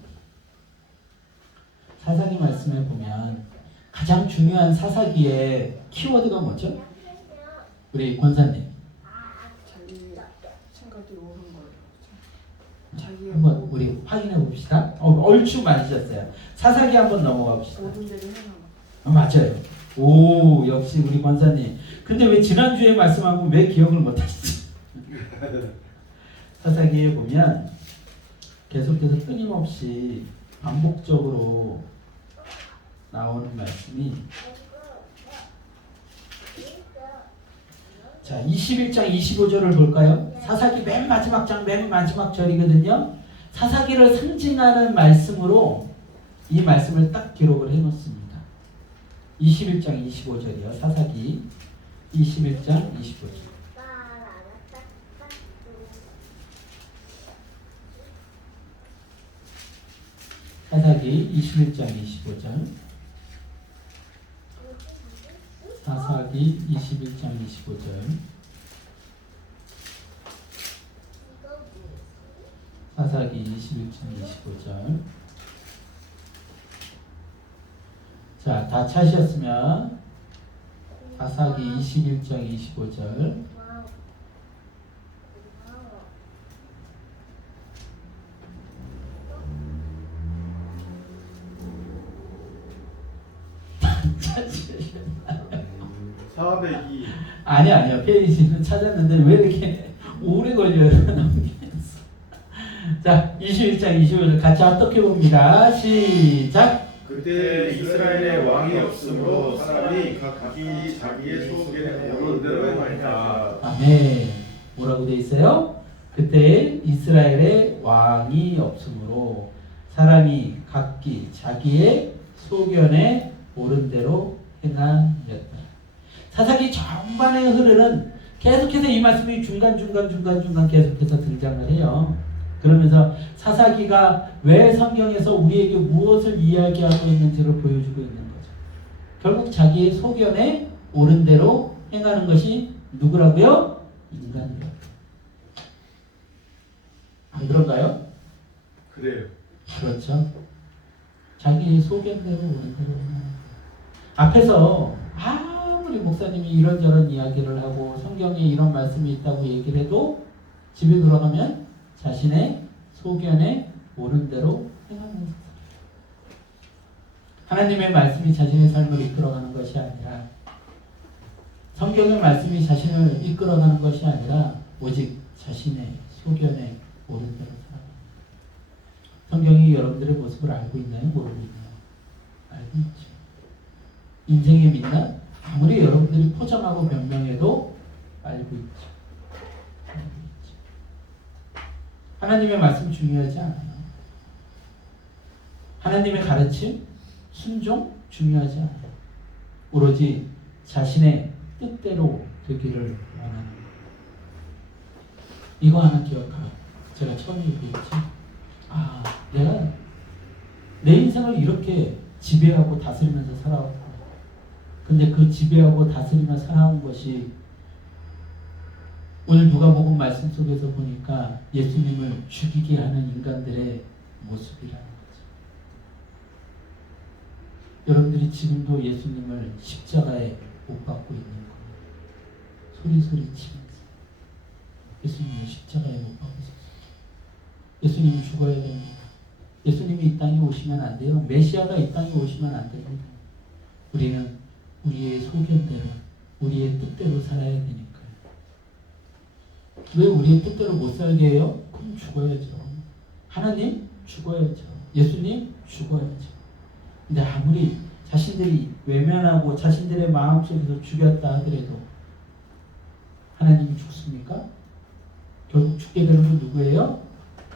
사사기 말씀에 보면 가장 중요한 사사기의 키워드가 뭐죠? 우리 권사님. 자기 생각이 옳은 거예요. 자기 한번 우리 확인해 봅시다. 얼추 맞으셨어요. 사사기 한번 넘어가 봅시다. 모든 대로 행하는 맞아요. 오, 역시 우리 권사님. 근데 왜 지난주에 말씀하고 왜 기억을 못하시지? 사사기에 보면 계속해서 끊임없이 반복적으로 나오는 말씀이, 자, 21장 25절을 볼까요? 사사기 맨 마지막 장, 맨 마지막 절이거든요. 사사기를 상징하는 말씀으로 이 말씀을 딱 기록을 해놓습니다. 21장 25절이요. 사사기 21장 25절. 사사기 21장 25절. 사사기 21장 25절. 사사기 21장 25절. 자, 다 찾으셨으면 사사기 21장 25절. 찾으셨나요? 402. 아니요. 페이지는 찾았는데 왜 이렇게 오래 걸려요? 자, 21장 25절 같이 어떻게 봅니다. 시작. 그때 이스라엘에 왕이 없으므로 사람이 각기 자기의 소견에 오른 대로 행하니라. 아멘. 뭐라고 돼 있어요? 그때 이스라엘에 왕이 없으므로 사람이 각기 자기의 소견에 옳은 대로 행하였다. 사사기 전반에 흐르는 계속해서 이 말씀이 중간중간 계속해서 등장을 해요. 그러면서 사사기가 왜 성경에서 우리에게 무엇을 이야기하고 있는지를 보여주고 있는 거죠. 결국 자기의 소견에 옳은 대로 행하는 것이 누구라고요? 인간이라고. 안 그런가요? 그래요. 그렇죠. 자기의 소견대로 옳은 대로 행하는 거예요. 앞에서 아무리 목사님이 이런저런 이야기를 하고 성경에 이런 말씀이 있다고 얘기를 해도 집에 들어가면 자신의 소견에 옳은 대로 행하는 거예요. 하나님의 말씀이 자신의 삶을 이끌어가는 것이 아니라, 성경의 말씀이 자신을 이끌어가는 것이 아니라 오직 자신의 소견에 옳은 대로 살아가는 거예요. 성경이 여러분들의 모습을 알고 있나요? 모르고 있나요? 알고 있죠. 인생의 민낯? 아무리 여러분들이 포장하고 변명해도 알고 있죠. 하나님의 말씀 중요하지 않아요. 하나님의 가르침, 순종 중요하지 않아요. 오로지 자신의 뜻대로 되기를 원하는 거예요. 이거 하나 기억하고, 제가 처음에 얘기했지. 내가 내 인생을 이렇게 지배하고 다스리면서 살아왔고, 근데 그 지배하고 다스리며 살아온 것이 오늘 누가복음 말씀 속에서 보니까 예수님을 죽이게 하는 인간들의 모습이라는 거죠. 여러분들이 지금도 예수님을 십자가에 못 박고 있는 거예요. 소리소리 치면서 예수님을 십자가에 못 박고 있었어요. 예수님이 죽어야 됩니다. 예수님이 이 땅에 오시면 안 돼요. 메시아가 이 땅에 오시면 안 됩니다. 우리는 우리의 소견대로, 우리의 뜻대로 살아야 되니까요. 왜 우리의 뜻대로 못 살게 해요? 그럼 죽어야죠. 하나님 죽어야죠. 예수님 죽어야죠. 근데 아무리 자신들이 외면하고 자신들의 마음속에서 죽였다 하더라도 하나님이 죽습니까? 결국 죽게 되는 건 누구예요?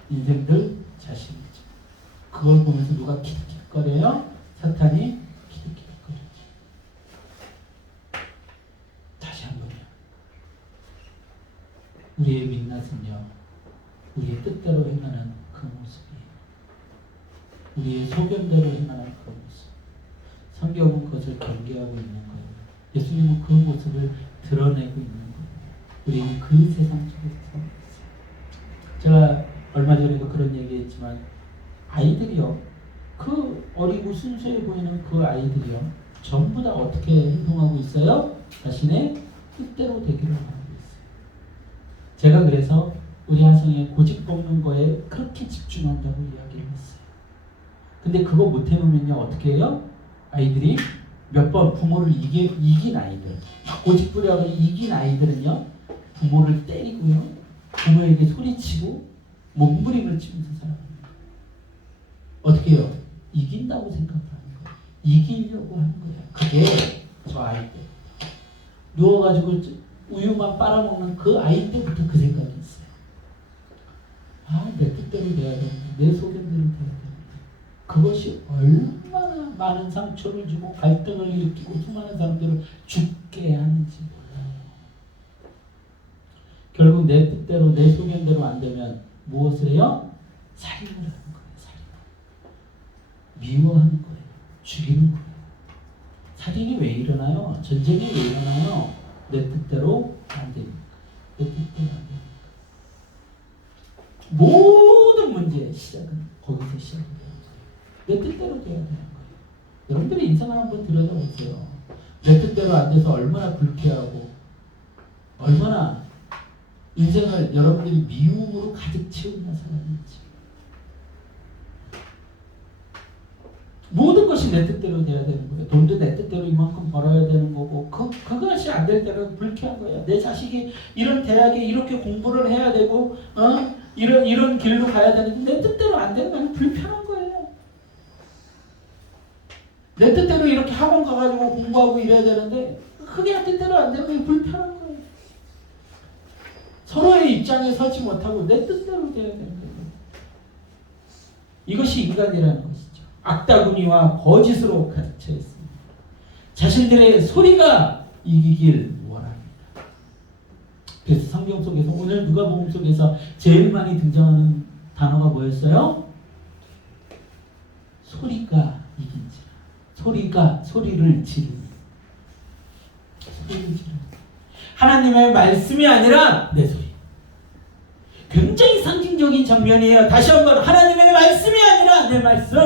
인생들 자신이죠. 그걸 보면서 누가 킥킥거려요? 사탄이 킥킥거리죠. 다시 한번요. 우리의 민낯은요, 우리의 뜻대로 행하는 그 모습이에요. 우리의 소견대로 행하는 그 모습. 성경은 그것을 경계하고 있는 거예요. 예수님은 그 모습을 드러내고 있는 거예요. 우리는 그 세상 속에서 살고 있어요. 제가 얼마 전에도 그런 얘기했지만 아이들이요, 그 어리고 순수해 보이는 그 아이들이요, 전부 다 어떻게 행동하고 있어요? 자신의 뜻대로 되기를 하고 있어요. 제가 그래서 우리 하성에 고집 뽑는 거에 그렇게 집중한다고 이야기를 했어요. 근데 그거 못 해놓으면요, 어떻게 해요? 아이들이 몇 번 부모를 이긴 아이들, 고집 부려서 이긴 아이들은요, 부모를 때리고요, 부모에게 소리치고 몸부림을 치면서 살아갑니다. 어떻게 해요? 이긴다고 생각하는 거예요. 이기려고 하는 거예요. 그게 저 아이 때 누워가지고 우유만 빨아먹는 그 아이 때부터 그 생각이 있어요. 아, 내 뜻대로 돼야 된다. 내 소견대로 돼야 된다. 그것이 얼마나 많은 상처를 주고 갈등을 일으키고 수많은 사람들을 죽게 하는지 몰라요. 결국 내 뜻대로 내 소견대로 안 되면 무엇을 해요? 살인을 하는 거예요. 살인. 미워하는 거예요. 죽이는 거예요. 살인이 왜 일어나요? 전쟁이 왜 일어나요? 내 뜻대로 안 되니까. 내 뜻대로 안 되니까. 모든 문제의 시작은 거기서 시작돼요. 내 뜻대로 돼야 되는 거예요. 여러분들이 인생을 한번 들여다보세요. 내 뜻대로 안 돼서 얼마나 불쾌하고 얼마나 인생을 여러분들이 미움으로 가득 채우며 살았는지. 모든 것이 내 뜻대로 돼야 되는 거예요. 돈도 내 뜻대로 이만큼 벌어야 되는 거고, 그것이 안 될 때는 불쾌한 거예요. 내 자식이 이런 대학에 이렇게 공부를 해야 되고, 이런 길로 가야 되는데 내 뜻대로 안 되면 불편한 거예요. 내 뜻대로 이렇게 학원 가가지고 공부하고 이래야 되는데 그게 내 뜻대로 안 되면 불편한 거예요. 서로의 입장에 서지 못하고 내 뜻대로 돼야 되는 거예요. 이것이 인간이라는 것이죠. 악다구니와 거짓으로 가득 차 있습니다. 자신들의 소리가 이기길 원합니다. 그래서 성경 속에서 오늘 누가복음 속에서 제일 많이 등장하는 단어가 뭐였어요? 소리가 이긴지. 소리를 지르니. 소리를 지르니. 하나님의 말씀이 아니라 내 소리. 굉장히 상징적인 장면이에요. 다시 한번, 하나님의 말씀이 아니라 내 말씀,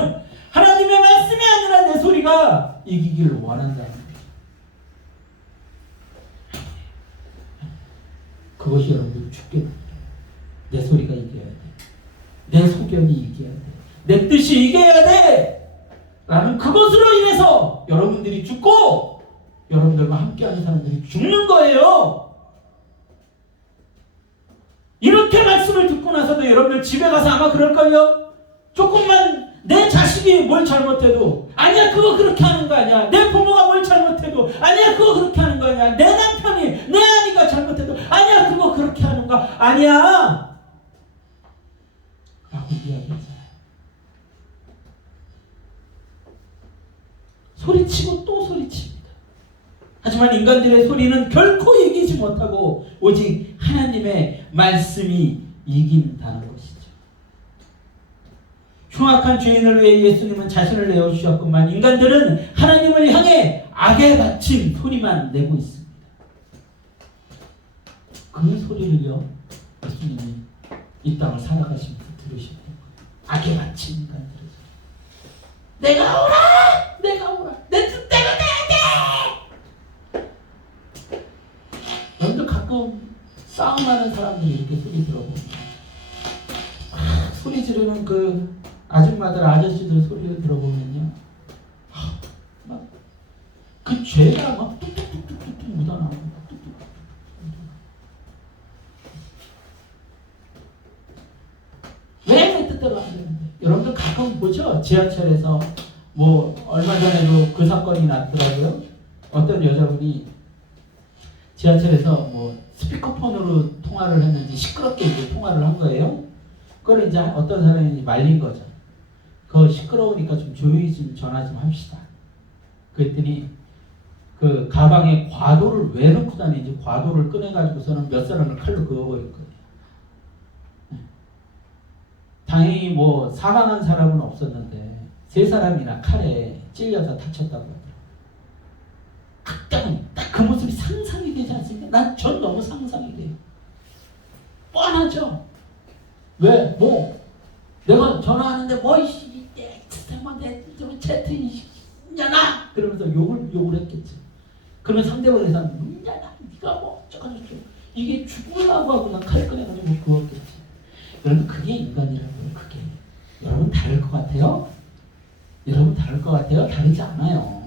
하나님의 말씀이 아니라 내 소리가 이기기를 원한다는 거예요. 그것이 여러분들 죽게 됩니다. 내 소리가 이겨야 돼. 내 소견이 이겨야 돼. 내 뜻이 이겨야 돼. 라는 그것으로 인해서 여러분들이 죽고 여러분들과 함께하는 사람들이 죽는 거예요. 이렇게 말씀을 듣고 나서도 여러분들 집에 가서 아마 그럴걸요? 조금만 내 자식이 뭘 잘못해도 아니야, 그거 그렇게 하는 거 아니야. 내 부모가 뭘 잘못해도 아니야, 그거 그렇게 하는 거 아니야. 내 남편이, 내 아내가 잘못해도 아니야, 그거 그렇게 하는 거 아니야 라고 이야기하잖아요. 소리치고 또 소리칩니다. 하지만 인간들의 소리는 결코 이기지 못하고 오직 하나님의 말씀이 이긴다는 것이죠. 흉악한 죄인을 위해 예수님은 자신을 내어주셨건만 인간들은 하나님을 향해 악에 바친 소리만 내고 있습니다. 그 소리를요, 예수님이 이 땅을 살아가시면서 들으셨던 거예요. 악에 바친 인간들의 소리. 내가 오라! 내가 오라! 내 뜻대로 돼야 돼! 여러분들 가끔 싸움하는 사람들이 이렇게 소리 들어보면 소리 지르는 그 아줌마들, 아저씨들 소리를 들어보면요, 막 그 죄가 막 뚝뚝뚝뚝뚝 묻어나오고 왜 내 뜻대로 안 되는데? 여러분들 가끔 보죠? 지하철에서 뭐 얼마 전에도 그 사건이 났더라고요. 어떤 여자분이 지하철에서 뭐 스피커폰으로 통화를 했는지 시끄럽게 이제 통화를 한 거예요. 그걸 이제 어떤 사람이 말린 거죠. 그거 시끄러우니까 좀 조용히 좀 전화 좀 합시다. 그랬더니 그 가방에 과도를 왜 넣고 다니는지 과도를 꺼내가지고서는 몇 사람을 칼로 그어버릴 거예요. 다행히 뭐 사망한 사람은 없었는데 3사람이나 칼에 찔려서 다쳤다고 하더라고요. 딱 그 모습이 상상이 되지 않습니까? 전 너무 상상이 돼요. 뻔하죠? 왜? 뭐 내가 전화하는데 뭐이씨 내 채트 이냐나 그러면서 욕을 했겠지. 그러면 상대방 회사는 야나 네가 뭐 어쩌고저쩌고 이게 죽으려고 하고 난 칼 꺼내가지고 뭐 그었겠지. 여러분 그게 인간이라고요. 그게 여러분 다를 것 같아요? 여러분 다를 것 같아요? 다르지 않아요.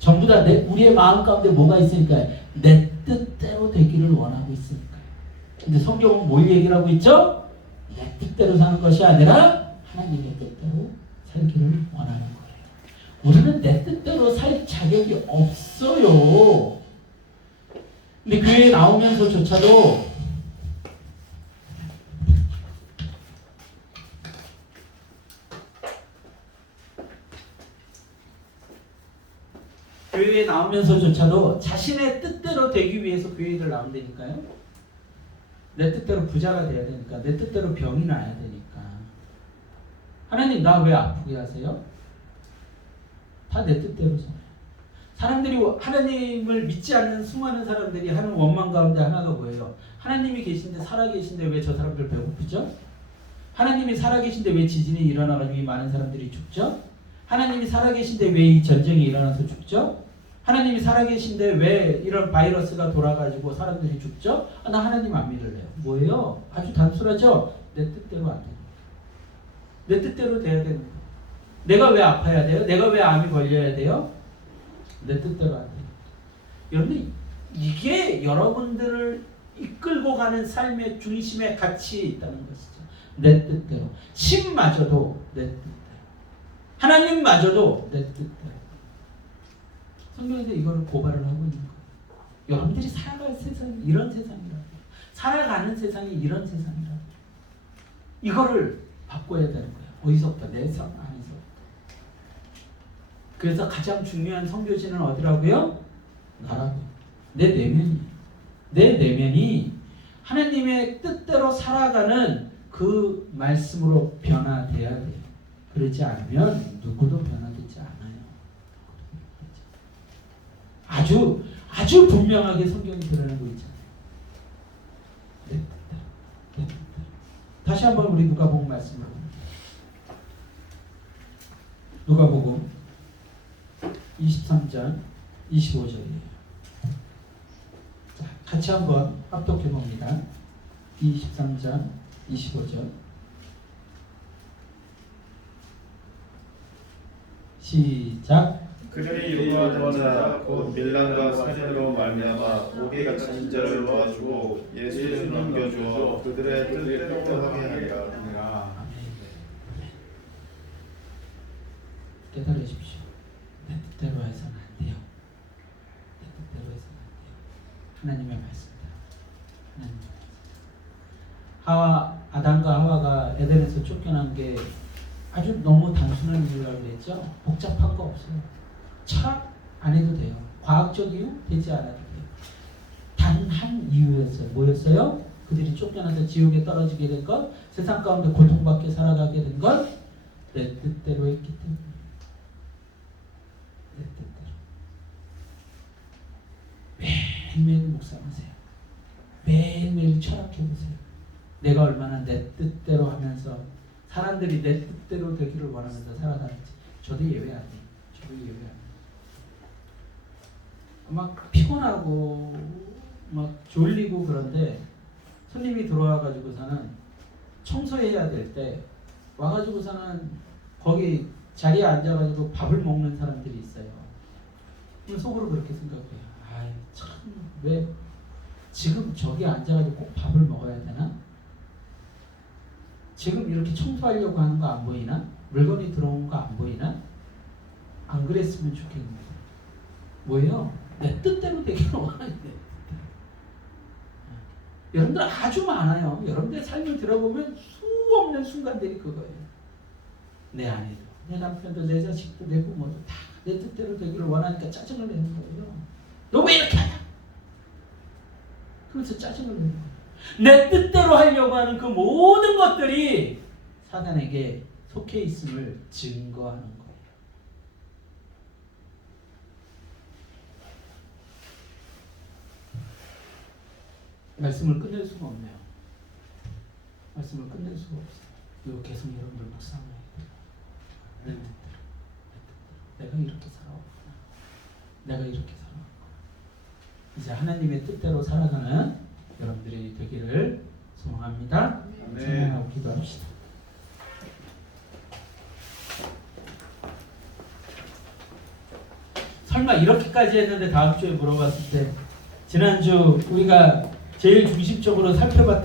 전부 다 우리의 마음 가운데 뭐가 있으니까 내 뜻대로 되기를 원하고 있으니까. 근데 성경은 뭘 얘기를 하고 있죠? 내 뜻대로 사는 것이 아니라 하나님의 뜻대로 살기를 원하는 거예요. 우리는 내 뜻대로 살 자격이 없어요. 근데 교회에 나오면서조차도 교회에 나오면서조차도 자신의 뜻대로 되기 위해서 교회를 나온다니까요. 내 뜻대로 부자가 돼야 되니까, 내 뜻대로 병이 나야 되니까. 하나님 나 왜 아프게 하세요? 다 내 뜻대로 살아요. 사람들이 하나님을 믿지 않는 수많은 사람들이 하는 원망 가운데 하나가 뭐예요? 하나님이 계신데 살아계신데 왜 저 사람들 배고프죠? 하나님이 살아계신데 왜 지진이 일어나가지고 이 많은 사람들이 죽죠? 하나님이 살아계신데 왜 이 전쟁이 일어나서 죽죠? 하나님이 살아계신데 왜 이런 바이러스가 돌아가지고 사람들이 죽죠? 나 하나님 안 믿을래요. 뭐예요? 아주 단순하죠? 내 뜻대로 안 돼요. 내 뜻대로 돼야 되는 거예요. 내가 왜 아파야 돼요? 내가 왜 암이 걸려야 돼요? 내 뜻대로 안 돼요. 여러분들 이게 여러분들을 이끌고 가는 삶의 중심에 가치에 있다는 것이죠. 내 뜻대로. 신마저도 내 뜻대로. 하나님마저도 내 뜻대로. 성경에서 이거를 고발을 하고 있는 거예요. 여러분들이 살아갈 세상이 이런 세상이라고. 살아가는 세상이 이런 세상이라고. 이거를 바꿔야 되는 거예요. 어디서부터? 내 삶 안에서. 그래서 가장 중요한 선교지는 어디라고요? 나라고요. 내 내면이에요. 내 내면이 하나님의 뜻대로 살아가는 그 말씀으로 변화돼야 돼요. 그렇지 않으면 누구도 변화되지 않아요. 아주 분명하게 성경이 드러내고 있잖아요. 내 뜻대로, 내 뜻대로. 다시 한번 우리 누가복음 말씀으로 누가복음 23장 25절이에요. 자, 같이 한번 합독해 봅니다. 23장 25절. 시작. 그들이 요구하던 자 곧 밀란과 사진으로 말미암아 오게 갇힌 자를 도와주고 예수를 넘겨주어 그들의 뜻대로 하게 하리라. 깨달으십시오. 내 뜻대로 해서는 안 돼요. 내 뜻대로 해서는 안 돼요. 하나님의 말씀이다. 하나님의 말씀. 아담과 하와가 에덴에서 쫓겨난 게 아주 너무 단순한 이유라고 했죠. 복잡한 거 없어요. 철학 안 해도 돼요. 과학적 이유 되지 않아도 돼요. 단 한 이유였어요. 뭐였어요? 그들이 쫓겨나서 지옥에 떨어지게 된 것, 세상 가운데 고통받게 살아가게 된 것, 내 뜻대로 했기 때문에. 내 뜻대로. 매일매일 묵상하세요. 매일매일 철학해보세요. 내가 얼마나 내 뜻대로 하면서 사람들이 내 뜻대로 되기를 원하면서 살아가는지. 저도 예외 아니에요. 저도 예외 아니에요. 막 피곤하고 막 졸리고 그런데 손님이 들어와가지고서는 청소해야 될 때 와가지고서는 거기 자리에 앉아가지고 밥을 먹는 사람들이 있어요. 그럼 속으로 그렇게 생각해요. 아이 참 왜 지금 저기 앉아가지고 꼭 밥을 먹어야 되나? 지금 이렇게 청소하려고 하는 거 안 보이나? 물건이 들어온 거 안 보이나? 안 그랬으면 좋겠는데. 뭐예요? 내 뜻대로 되기를 원하는데. 여러분들 아주 많아요. 여러분들의 삶을 들어보면 없는 순간들이 그거예요. 내 아내도, 내 남편도, 내 자식도, 내 부모도 다 내 뜻대로 되기를 원하니까 짜증을 내는 거예요. 너 왜 이렇게 하냐? 그래서 짜증을 내는 거예요. 내 뜻대로 하려고 하는 그 모든 것들이 사단에게 속해 있음을 증거하는 거예요. 말씀을 끝낼 수가 없네요. 말씀을 끝낼 수가 없어요. 이거 계속 여러분들 묵상해야 돼요. 내 뜻대로, 내 뜻대로. 내가 이렇게 살아왔구나. 내가 이렇게 살아왔구나. 이제 하나님의 뜻대로 살아가는 여러분들이 되기를 소망합니다. 찬양하고 기도합시다. 설마 이렇게까지 했는데 다음 주에 물어봤을 때 지난주 우리가 제일 중심적으로 살펴봤던